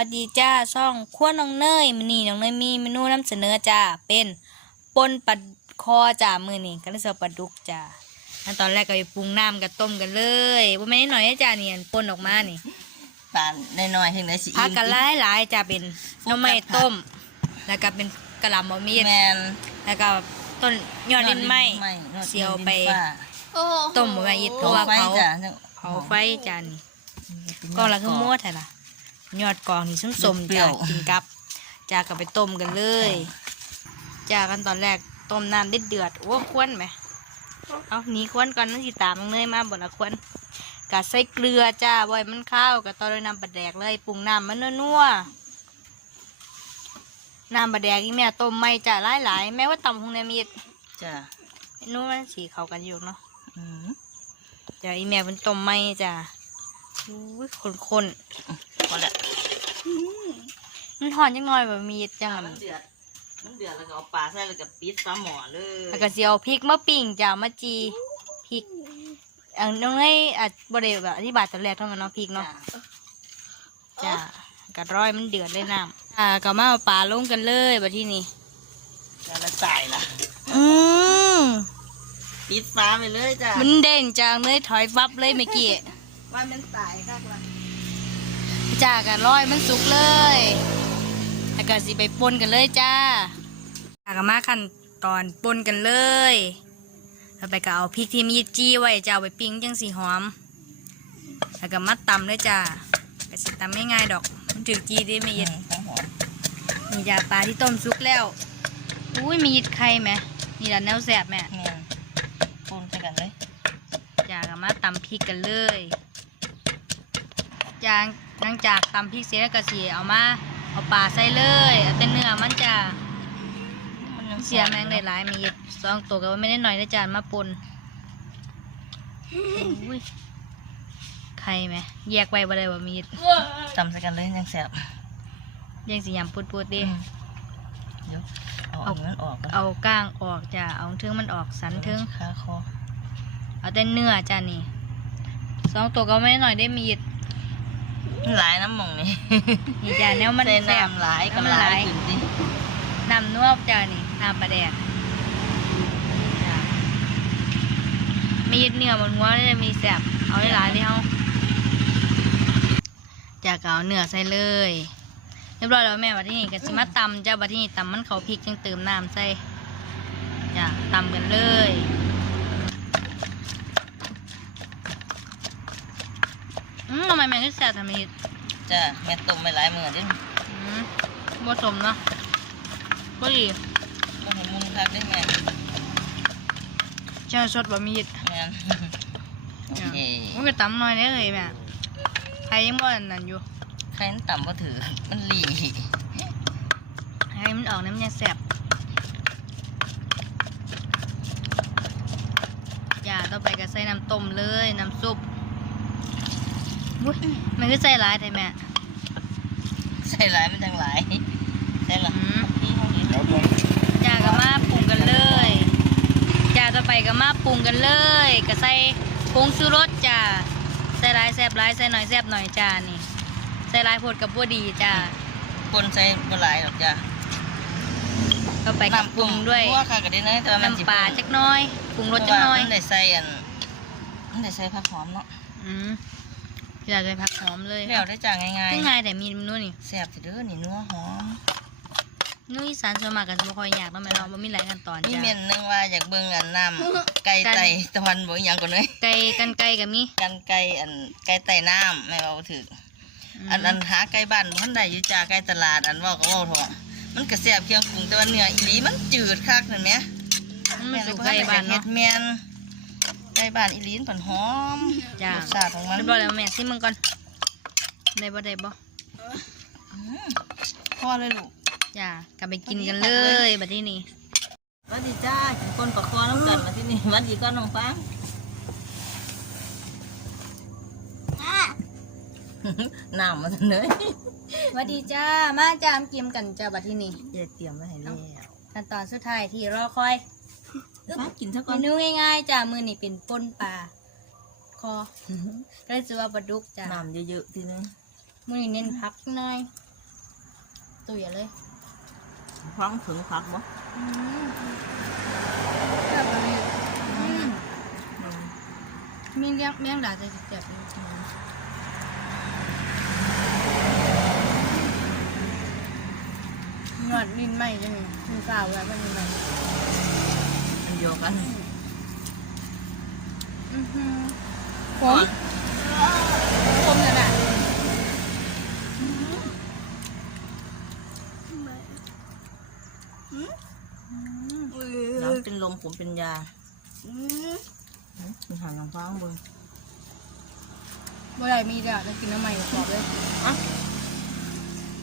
วัสดีจ้าช่องขั้วน้องเนยมื้อนี้น้องเนยมีเมนูนำเสนอจ้าเป็นป่นปลาคอจ้ามื้อนี้ก็เลยสิเอาปลาดุกจ้าอันตอนแรกก็ไปปรุงน้ำกับต้มกันเลยบ่แม่นนิดหน่อยนะจ้านี่อันป่นออกมานี่ปานน้อยๆถึงได้สิผักอิ่มกันหลายๆจ้าเป็นหน่อไม้ต้ม แล้วก็เป็นกะหล่ำบะมีดแมนแล้วก็ต้นยอดดินไม้ยอดเสียวไปดินฟ้าต้มบ่แม่นอีกโอ้ตัวไฟเขาจ้ะเผาไฟจ้านี่กองละคือมั่วแท้ล่ะ ยอดกองนี่ส้มๆจ้ากินกับจ้าก็ไปต้มกันเลยจ้ากันตอนแรกต้มน้ำเดือดเดือดๆโอ้ควนไหมเอาหนีควนก่อนนั่นสิตามน้องเนยมาบ่ละควนกะใส่เกลือจ้าบ่อยมันข้าวกะตอนด้วยน้ำปลาแดกเลยปรุงน้ำมันนัวๆน้ำปลาแดกอีแม่ต้มไม่จ้าหลายหลายๆแม้ว่าตำคงในมีดจ้ะนู้นมันสีเข้ากันอยู่เนาะ อืม จ้าอีแม่เป็นต้มไม่จ้า อุ้ยคนพอละๆมันหอนจังหน่อยแบบมีดจังมันเดือดมันเดือดแล้วก็เอาปลาใส่แล้วก็ปิดฟ้าหม้อเลยแล้วก็สิเอาพริกมาปิ่งจ้ามาจีพริกอันน้องเนยอาจบ่ได้แบบอธิบายตอนแรกเท่านั้นเนาะพริกจ้ะเนาะจ้ากระร้อยมันเดือดเลยน้ำอ่าก็มาเอาปลาลงกันเลยแบบที่นี่แล้วละใส่ละอืมปิดฟ้าไปเลยจ้ะมันเด้งจากเนยถอยฟับเลยเมื่อกี้ ว่ามันตายคักละจ้ากระร้อยมันสุกเลยแล้วก็สิไปปนกันเลยจ้าจ้าก็มาขั้นตอนปนกันเลยแล้วไปก็เอาพริกที่มีจี้ไว้จ้าเอาไปปิ้งจังสีหอม แล้วก็มัดตำเลยจ้าก็สิตำไม่ง่ายๆดอก มันถือจี้ได้ไม่อืเย็ดมทั้งหอมนี่จ้าปลาที่ต้มสุกแล้ว อุ้ยมียิดไข่ไหมนี่แหละแนวแสบแม่แมนปนใส่กันเลยอยากมาตำพริกกันเลย จากหลังจากตำพริกเสร็จแล้วก็สีเอามาเอาปลาใส่เลยเอาแต่เนื้อมันจะมันยังเสียแมงได้หลายมียิดสองตัวก็ไม่ได้หน่อยได้จานมาปนอุ้ยไข่ไหมแยกไว้บ่ได้บ่มียิดตำใส่กันเลยยังแซ่บยังสียำปุดๆดิอืมเดี๋ยวเอาอันนั้นออกก่อนเอาก้างออกจ้ะเอาเทิงมันออกสันเทิงขาคอเอาแต่เนื้อจ้ะนี่สองตัวก็ไม่ได้หน่อยได้มียิดมัน หลายน้ำหมองนี่นี่จ้ะแนวมันใส่แซ่บน้ำหลายก็น้ำมันหหลาลายยขึ้นดิน้ำนวบจ้านี่น้ำปลาแดกจ้ะมียึดเนื้อมันหัวเลยมีแสบเอาได้หลายเลยเฮาจากเอาเนื้อใส่เลยเรียบร้อยแล้วแม่บัดที่นี่ก็สิมาตำจ้าบัดที่นี่ตำมันเขาพริกจังเติมน้ำใส่จ้ะตำกันเลย อืมทำไมแม่งก็แสบทำไมเฮ็ดจ้ะแม่ต้มไปหลายมือดิอืมบ่สมเนาะบ่ดีมันเห็นมุมคักได้แม่เจ้าสดบะมีดแม่นโอเคมันก็ตำหน่อยได้เลยแม่ใครยังบ่อันนั่นอยู่ใครนั้นต่ำก็ถือมันหลีให้มันออกน้ำยังแสบอย่าต่อไปก็ใส่น้ำต้มเลยน้ำซุปอุ้ย มันก็ใส่หลายแต่แม่ใส่หลายมันจังหลายใส่หลายอืมพี่เขากินจ้าก็มาปรุงกันเลยจ้าต่อไปก็มาปรุงกันเลยก็ใส่ผงชูรสจ้าใส่หลายแซ่บหลายใส่หน่อยแซ่บหน่อยจ้านี่ใส่หลายโพดกับบัวดีจ้าคนใส่บ่หลายหรอกจ้ะต่อไปก็ปรุงด้วยเพราะว่าค่ะก็ได้นะแต่ว่ามันสิน้ำปลาจักหน้อยปรุงรสจักหน้อยเพราะว่ามันได้ใส่อันมันได้ใส่ผักหอมเนาะอืม อยากเลยผักหอมเลยแล้วได้จ้ะง่ายง่ายง่ายแต่มีเมนูนี่ๆแซ่บสิเด้อนี่นัวหอมนุ่ยสารสวนมากกันบ่ค่อยอยากเนาะแม่เนาะบ่มีหลายขั้นตอนมีจ้ะเม่นหนึงว่าอยากเบิ่งอันน้ำไก่ไต่ตะวันบ่อีหยังก่อนเลยไก่กันไก่ก็มีกันไก่อันไก่ไต่น้ำแม่เว้าถึก อันอันหาไก่บ้านบ่ทันได้อยู่จ้าไก่ตลาดอันเว่าก็เว้าเถอะมันก็แซ่บเครื่องปรุงแต่ว่าเนื้ออีหลีมันจืดคักนั่นแหม มันไม่สุกไก่บ้านเนาะแม่น ไก่บ้านอีหลีนเพิ่นหอมจ้ะรสชาติของมันเรียบร้อยแล้วแม่ซิมมันก่อนได้บ่ได้บ่อืมพอเลยลูกจ้ะกลับไปกินกันเลยบัดนี้นี่สวัสดีจ้ากินคนปลาคอน้ำกันมาที่นี่สวัสดีก็น้องฟางน้ำมาเนยสวัสดีจ้ามาจ้ามกิมกันจ้าบัดนี้นี่เดี๋ยวเตรียมไว้ให้แล้วขั้นตอนสุดท้ายที่รอคอย มากินซะเมก่อนนูง่ายๆจ้ามื้อนี้เป็นป่นปลาคอก็เลยชื่อว่าปลาดุกจ้าน้ำเยอะๆทีนึงมื้อนี้เน้นผักหน่อยอตุยเลยฟังถึงพักบ่อืมแบบนี้อืมมีเลี้ยงแมงดาจะเจ็บอยู่อืมหนวดดินไหมจังมีสาวแล้วมันมีไหมมันเดี ยวกันอือหือผมผมเนี่ยแหละน้ำเป็นลมผมเป็นยามีหางน้ำฟ้าข้างบนเมื่อไหรมีเดี๋ยวจะกินน้ำใหม่ขอบเลยอะ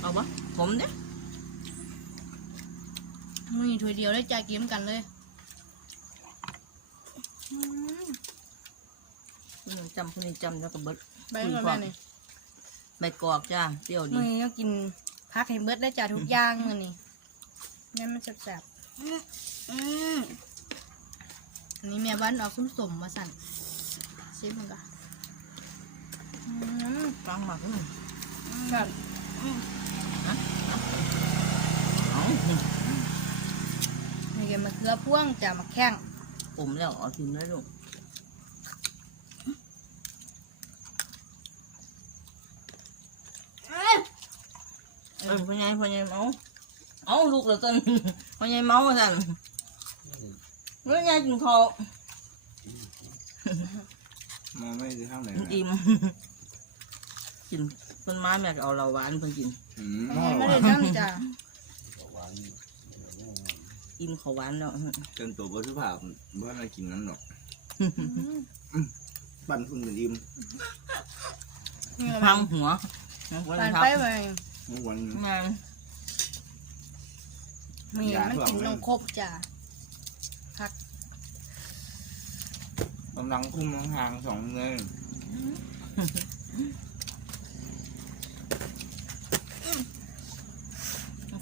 เอาปะผมเด้มีถ้วยเดียวได้จ่ายกินกันเลยอื มคุณหนึ่งจำคุณนี้จำแล้วก็เบิดใบก่อนแม่นี่ใบกอกจ้าเปรี้ยวดีมือนี้ก็กินพักให้เบิดได้จ่ายทุกอย่างมือนี่นั่นมันแสบๆอืมอันนี้แม่บ้านเอาคุ้มสมมาสั่นซิมันก็อืมฟังมากขึ้นแบบเอามีกันมะเขือพ่วงจ่ามาแข้ง ผมแล้วเอาทิ้งได้ลูกเออพ่อใหญ่พ่อใหญ่เมาเอาลูกเหลือตันพ่อใหญ่เมาสั่นเมื่อไงกินข้าวมองไม่ได้ทางไหนอิ่มกินต้นไม้แม่ก็เอาเราหวานเพิ่นกินอืม ไม่ได้นั่งจ้า อิ่มเขาวหวานแล้วจนตัวบริสุทธิ์ภาพว่าน่ากินนั้นหรอกปั่นฝุ่นเป็นอิ่มพังหัววันผ่านครับไปไปเมื่อวันมามีมันกินนมครบจ้าพักกำลังคุ้มห่างๆสองเงิน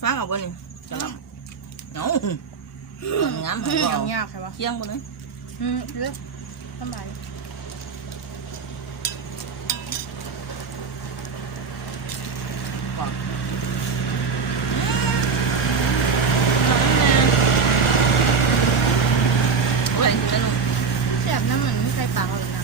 ฟังเอาบ่นี่จะหลับ เนางามอืหัมวเอายากใช่ปะเที่ยงบ่นี่อืมเลือกทำไม ก่อนโอ้ยกินแล้วลูก แสบน้ำเหมือนไม่ใส่ปากเลยนะ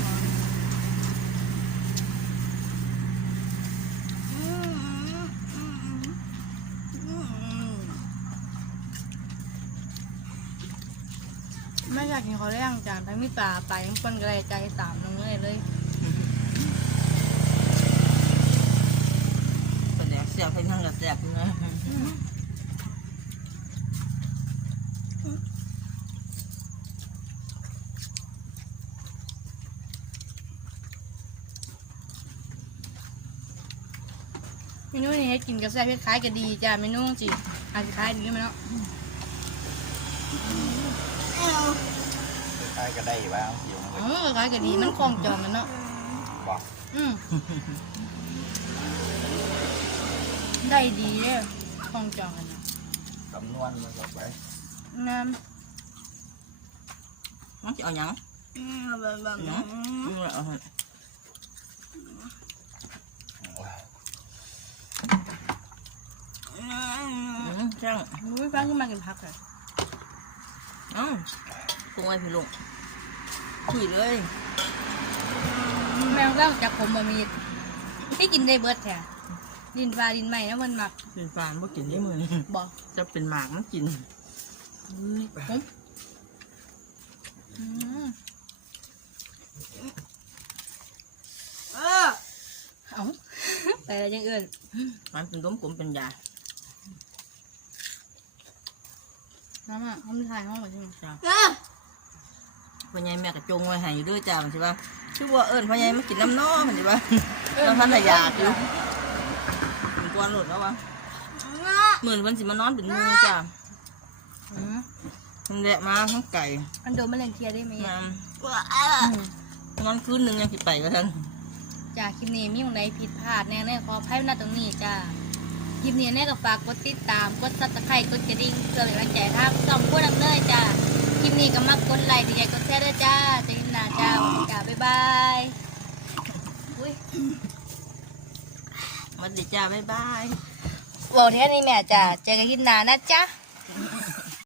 ไม่อยากกินเขาได้ยังจานทั้งมีตาไปยังคนกระไรใจสามลงเลยเลยเป็นแดกเสียบเป็นทั้งกับแสบอยู่นะเมนูนี้ให้กินกับแซ่บคล้ายกันดีจ้าเมนูจีอาจจะคล้ายดีไหมเนาะใกล้ก็ได้บ้างอยู่มันอ๋อคล้ายกันดีมันคล้องจองกันเนาะบอกอืมได้ดีเลยคล้องจองกันเนาะคำนวณมันก็ไปน้น้องจะเอาหยังำเนาะเอาให้อืมช่างอุ้ยฟ้าขึ้นมากินพักเลยเอ้า ปรุงไว้พี่ลุงคุยเลยแมวว่างจากผมบะมีที่กินได้เบิดแท้ดินฟ้าดินใหม่นะมันหมักเป็นฟานบ่กินได้มือนี่บอกจะเป็นหมากมันกินผมอืมเอาไปอะไรยังอื่นมันเป็นต้มกลมเป็นยาน้ำอะเขาไม่ถ่ายห้องเหมือนใช่ไหมจ้า พ่อใหญ่แม่กระจงไว้ให้อยู่ด้วยจ้ามันสิว่าชื่อว่าเอิญพ่อใหญ่มากินน้ำน้อมันสิว่าตอนท่านน่ะอยากอยู่ถึงกวนหลุดแล้ววะหมื่นวันสิมานอนเป็นหมูจ้าอืมมันแดะมาทั้งไก่อันโดนมะเร็งเคลียร์ได้ไหมมาอืมนอนคืนหนึงยังสิไปก็ท่านจากคลิปนี้มีอย่างไรผิดพลาดแน่ๆขออภัยหน้าตรงนี้จ้าคลิปนี้แน่ก็ฝากกดติดตามกดซับสไครต์กดกระดิ่งเพื่อเป็นกำลังใจทางช่องพูดดำเนินจ้า คลิปนี้ก็มากดไลค์ดีใจกดแชร์ด้วยจ้าเจอกันหน้าจ้าสวัสดีจ้าบ๊ายบายอุ้ยสวัสดีจ้าบ๊ายบายโอ้บอกแค่นี้แม่จ้ะเจอกันที่นานะจ๊ะบ